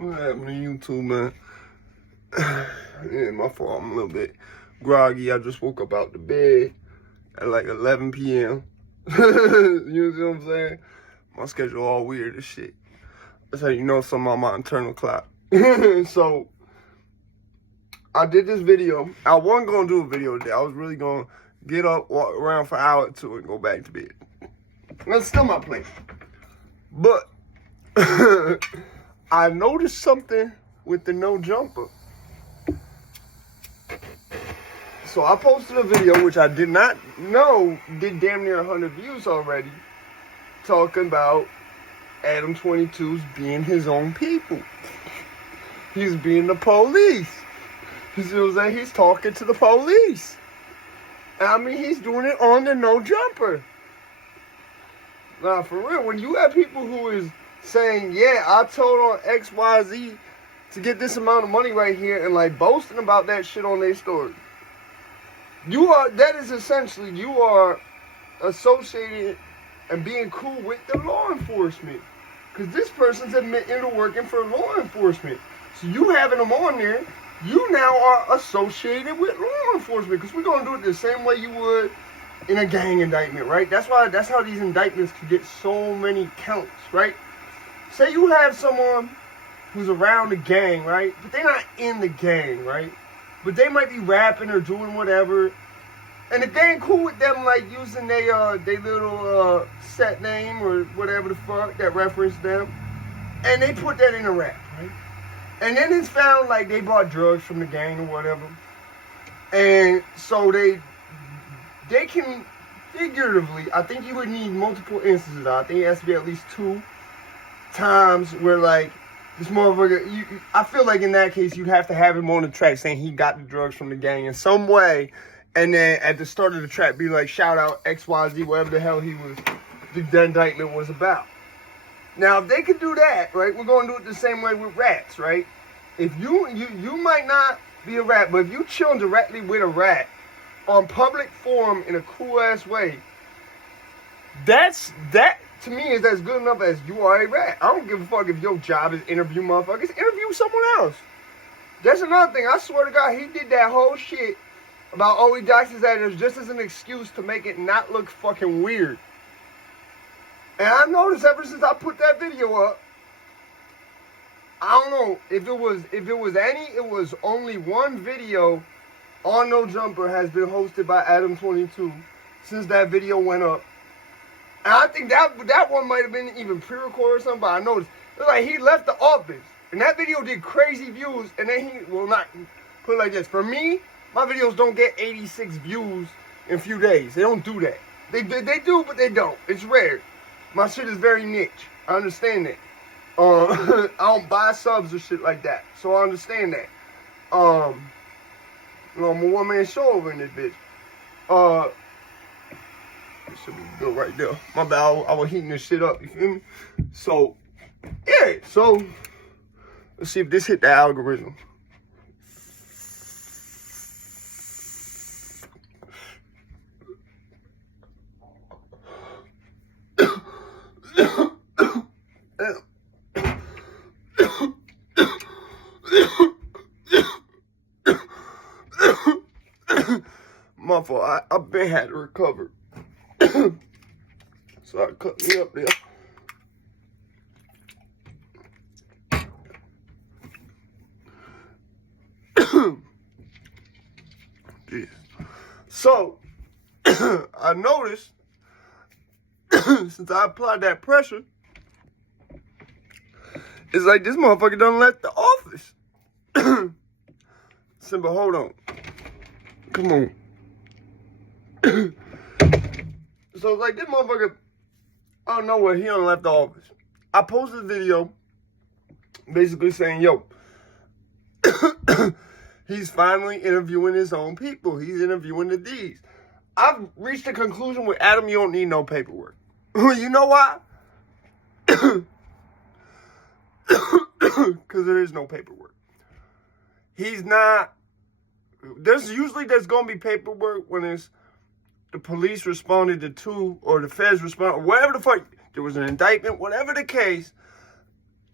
What happened to YouTube, man? Yeah, my fault. I'm a little bit groggy. I just woke up out the bed at like 11 p.m. You see what I'm saying? My schedule all weird as shit. That's how you know something on my internal clock. So, I did this video. I wasn't going to do a video today. I was really going to get up, walk around for an hour or two, and go back to bed. That's still my plan. But, I noticed something with the no jumper. So I posted a video, which I did not know did damn near 100 views already, talking about Adam 22's being his own people. He's being the police. You see what I'm saying? He's talking to the police. I mean, he's doing it on the no jumper. Now, for real, when you have people who is saying, yeah, I told on XYZ to get this amount of money right here, and like boasting about that shit on their story, that is essentially, you are associated and being cool with the law enforcement. Because this person's admitting to working for law enforcement. So you having them on there, you now are associated with law enforcement. Because we're going to do it the same way you would in a gang indictment, right? That's how these indictments can get so many counts, right? Say you have someone who's around the gang, right? But they're not in the gang, right? But they might be rapping or doing whatever. And the gang cool with them, like, using their little set name or whatever the fuck that reference them. And they put that in a rap, right? And then it's found, like, they bought drugs from the gang or whatever. And so they can, figuratively, I think you would need multiple instances. I think it has to be at least 2 times where, like, this motherfucker, I feel like in that case, you'd have to have him on the track saying he got the drugs from the gang in some way. And then at the start of the track, be like, shout out XYZ, whatever the hell the indictment was about. Now, if they could do that, right, we're going to do it the same way with rats, right? If you might not be a rat, but if you chill directly with a rat on public forum in a cool-ass way, that to me is as good enough as you are a rat. I don't give a fuck if your job is interview motherfuckers. Interview someone else. That's another thing. I swear to God, he did that whole shit about he doxed his ass just as an excuse to make it not look fucking weird. And I noticed ever since I put that video up, I don't know if it was only one video on No Jumper has been hosted by Adam 22 since that video went up. And I think that one might have been even pre-recorded or something, but I noticed. It's like he left the office. And that video did crazy views. And then not put it like this. For me, my videos don't get 86 views in a few days. They don't do that. They do, but they don't. It's rare. My shit is very niche. I understand that. I don't buy subs or shit like that. So I understand that. I'm a one-man show over in this bitch. It should be good right there. My bad, I was heating this shit up, you feel me? So, yeah, so, let's see if this hit the algorithm. My fault, I've been had to recover. So I cut me up there. Jeez. So I noticed since I applied that pressure, it's like this motherfucker done left the office. Simba, hold on. Come on. So it's like this motherfucker, I don't know where he done left the office. I posted a video basically saying, yo, he's finally interviewing his own people. He's interviewing the D's. I've reached a conclusion with Adam, you don't need no paperwork. You know why? Because there is no paperwork. He's not, there's going to be paperwork when it's the police responded to or the feds responded, whatever the fuck, there was an indictment, whatever the case,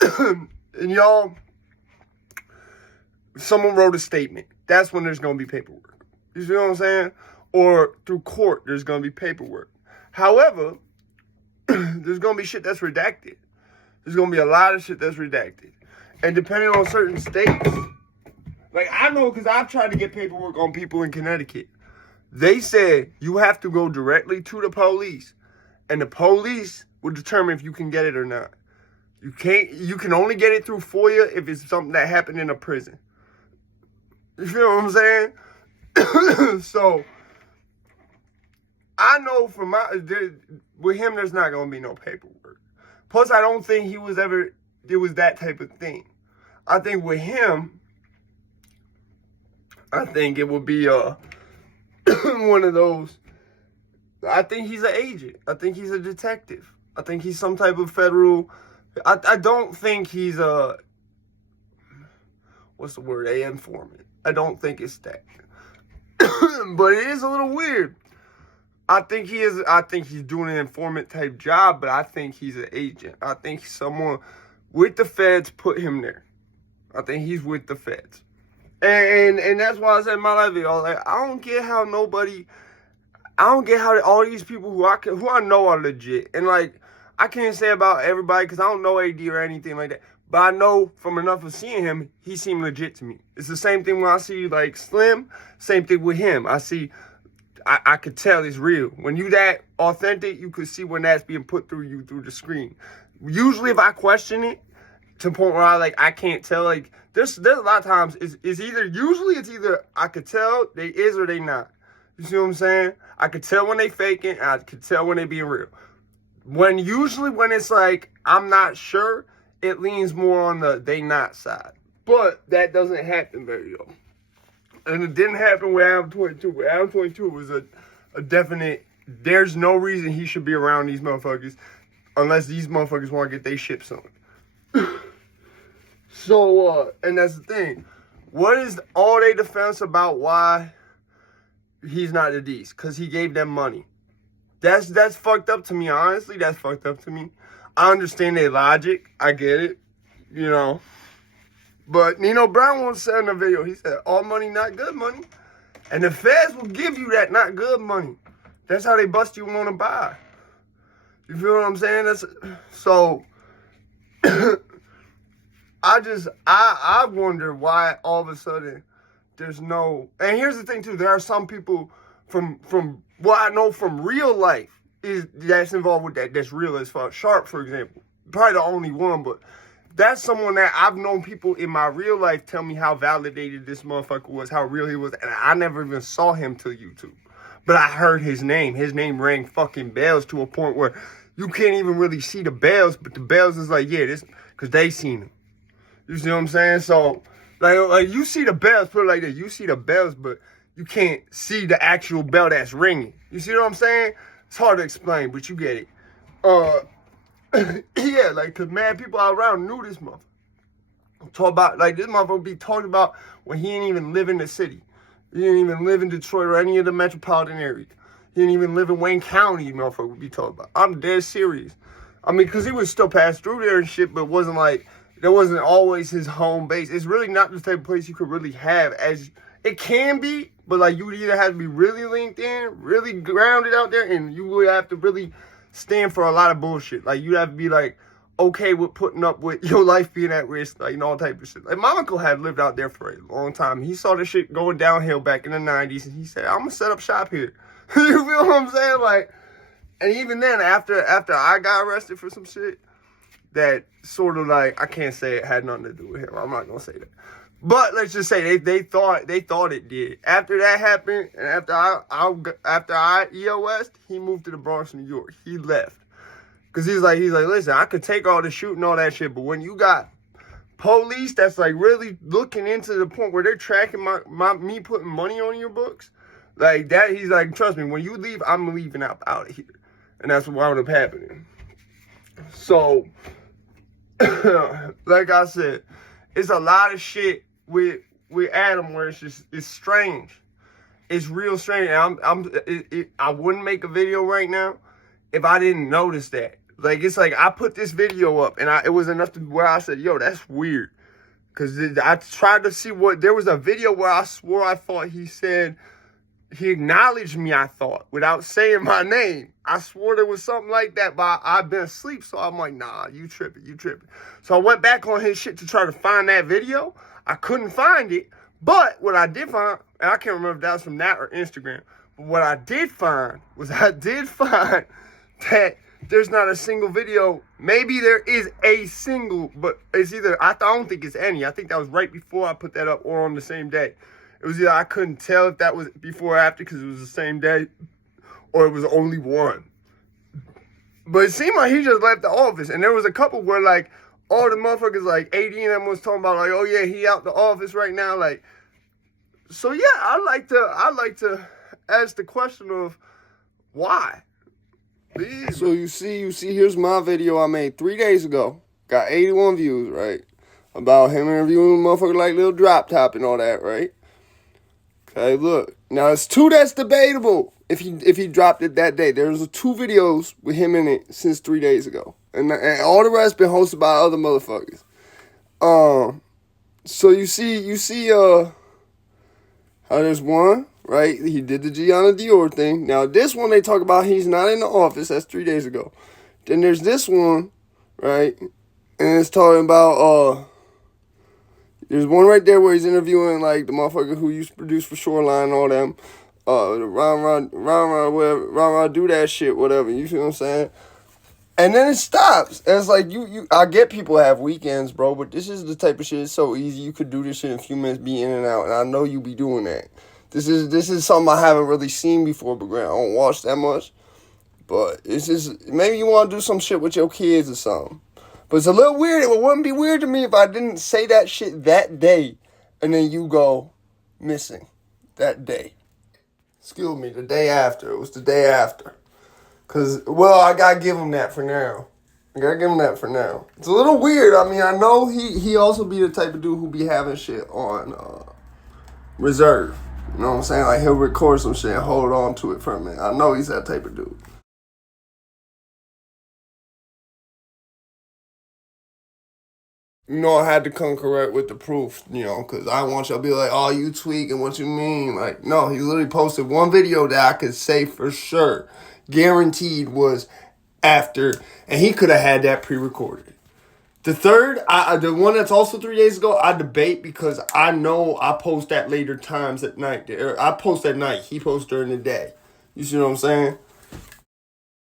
and y'all someone wrote a statement. That's when there's going to be paperwork. You see what I'm saying? Or through court, there's going to be paperwork. However, there's going to be shit that's redacted. There's going to be a lot of shit that's redacted. And depending on certain states, like I know because I've tried to get paperwork on people in Connecticut. They said you have to go directly to the police. And the police will determine if you can get it or not. You can only get it through FOIA if it's something that happened in a prison. You feel what I'm saying? So, I know with him, there's not going to be no paperwork. Plus, I don't think it was that type of thing. I think with him, I think it would be one of those. I think he's an agent. I think he's a detective. I think he's some type of federal. I don't think he's what's the word? A informant. I don't think it's that. But it is a little weird. I think he's doing an informant type job, but I think he's an agent. I think someone with the feds put him there. I think he's with the feds. And that's why I said in my life video, like, I don't get how all these people who I know are legit. And like, I can't say about everybody because I don't know AD or anything like that. But I know from enough of seeing him, he seemed legit to me. It's the same thing when I see like Slim, same thing with him. I could tell it's real. When you that authentic, you could see when that's being put through you through the screen. Usually if I question it to the point where I can't tell, like there's a lot of times it's either I could tell they is or they not. You see what I'm saying? I could tell when they faking, I could tell when they being real. Usually when it's like I'm not sure, it leans more on the they not side. But that doesn't happen very often. And it didn't happen with Adam 22. With Adam 22, it was a definite, there's no reason he should be around these motherfuckers unless these motherfuckers want to get their shit sold. So, and that's the thing. What is all their defense about why he's not the D's? Because he gave them money. That's fucked up to me, honestly. That's fucked up to me. I understand their logic. I get it. You know. But Nino Brown once said in a video, he said, all money, not good money. And the feds will give you that not good money. That's how they bust you on a buy. You feel what I'm saying? So, I wonder why all of a sudden there's no, and here's the thing too, there are some people from what I know from real life that's involved with that's real as fuck. Sharp, for example. Probably the only one, but that's someone that I've known people in my real life tell me how validated this motherfucker was, how real he was, and I never even saw him till YouTube. But I heard his name. His name rang fucking bells to a point where you can't even really see the bells, but the bells is like, yeah, this, because they seen him. You see what I'm saying? So, like you see the bells, put it like this, you see the bells, but you can't see the actual bell that's ringing. You see what I'm saying? It's hard to explain, but you get it. Yeah, like, cause mad people all around knew this motherfucker. Talk about, like, this motherfucker be talking about when he didn't even live in the city. He didn't even live in Detroit or any of the metropolitan areas. He didn't even live in Wayne County, motherfucker would be talking about. I'm dead serious. I mean, cause he would still pass through there and shit, but it wasn't like, that wasn't always his home base. It's really not the type of place you could really have as, it can be, but like you would either have to be really linked in, really grounded out there, and you would have to really stand for a lot of bullshit. Like you'd have to be like okay with putting up with your life being at risk, like, and all type of shit. Like my uncle had lived out there for a long time. He saw the shit going downhill back in the 90s, and he said, I'm gonna set up shop here. You feel what I'm saying? Like, and even then, after I got arrested for some shit, that sort of like, I can't say it had nothing to do with him. I'm not gonna say that. But let's just say they thought it did. After that happened, and after I EOS'd, he moved to the Bronx, New York. He left. Cause he's like, listen, I could take all the shooting, all that shit, but when you got police that's like really looking into the point where they're tracking me putting money on your books, like that, he's like, trust me, when you leave, I'm leaving out of here. And that's what wound up happening. So, like I said, it's a lot of shit with Adam where it's strange. It's real strange. And I wouldn't make a video right now if I didn't notice that. Like, it's like I put this video up and it was enough to where I said, yo, that's weird. Because I tried to see what, there was a video where I swore I thought he said, he acknowledged me, I thought, without saying my name. I swore there was something like that, but I've been asleep, so I'm like, nah, you tripping. So I went back on his shit to try to find that video. I couldn't find it, but what I did find, and I can't remember if that was from that or Instagram, but what I did find was I did find that there's not a single video. Maybe there is a single, but it's either, I don't think it's any. I think that was right before I put that up or on the same day. It was either I couldn't tell if that was before or after because it was the same day, or it was only one. But it seemed like he just left the office. And there was a couple where, like, all the motherfuckers, like, AD and them was talking about, like, oh, yeah, he out the office right now. Like, so, yeah, I like to ask the question of why. Please. So you see, here's my video I made 3 days ago. Got 81 views, right? About him interviewing a motherfucker like Lil Drop Top and all that, right? Okay, look. Now, it's two that's debatable if he dropped it that day. There's 2 videos with him in it since 3 days ago. And all the rest been hosted by other motherfuckers. So you see how there's one, right? He did the Gianna Dior thing. Now, this one they talk about he's not in the office. That's 3 days ago. Then there's this one, right? And it's talking about, there's one right there where he's interviewing, like, the motherfucker who used to produce for Shoreline and all them. Ron, do that shit, whatever. You feel what I'm saying? And then it stops. And it's like, I get people have weekends, bro, but this is the type of shit, it's so easy. You could do this shit in a few minutes, be in and out, and I know you be doing that. This is something I haven't really seen before, but I don't watch that much. But it's just, maybe you want to do some shit with your kids or something. But it's a little weird. It wouldn't be weird to me if I didn't say that shit that day, and then you go missing that day. Excuse me, the day after. It was the day after. Because, well, I got to give him that for now. It's a little weird. I mean, I know he also be the type of dude who be having shit on reserve. You know what I'm saying? Like, he'll record some shit and hold on to it for a minute. I know he's that type of dude. You know, I had to come correct with the proof, you know, because I want y'all to be like, oh, you tweaking, what you mean? Like, no, he literally posted one video that I could say for sure, guaranteed was after, and he could have had that pre-recorded. The third, the one that's also 3 days ago, I debate because I know I post at later times at night. I post at night, he posts during the day. You see what I'm saying?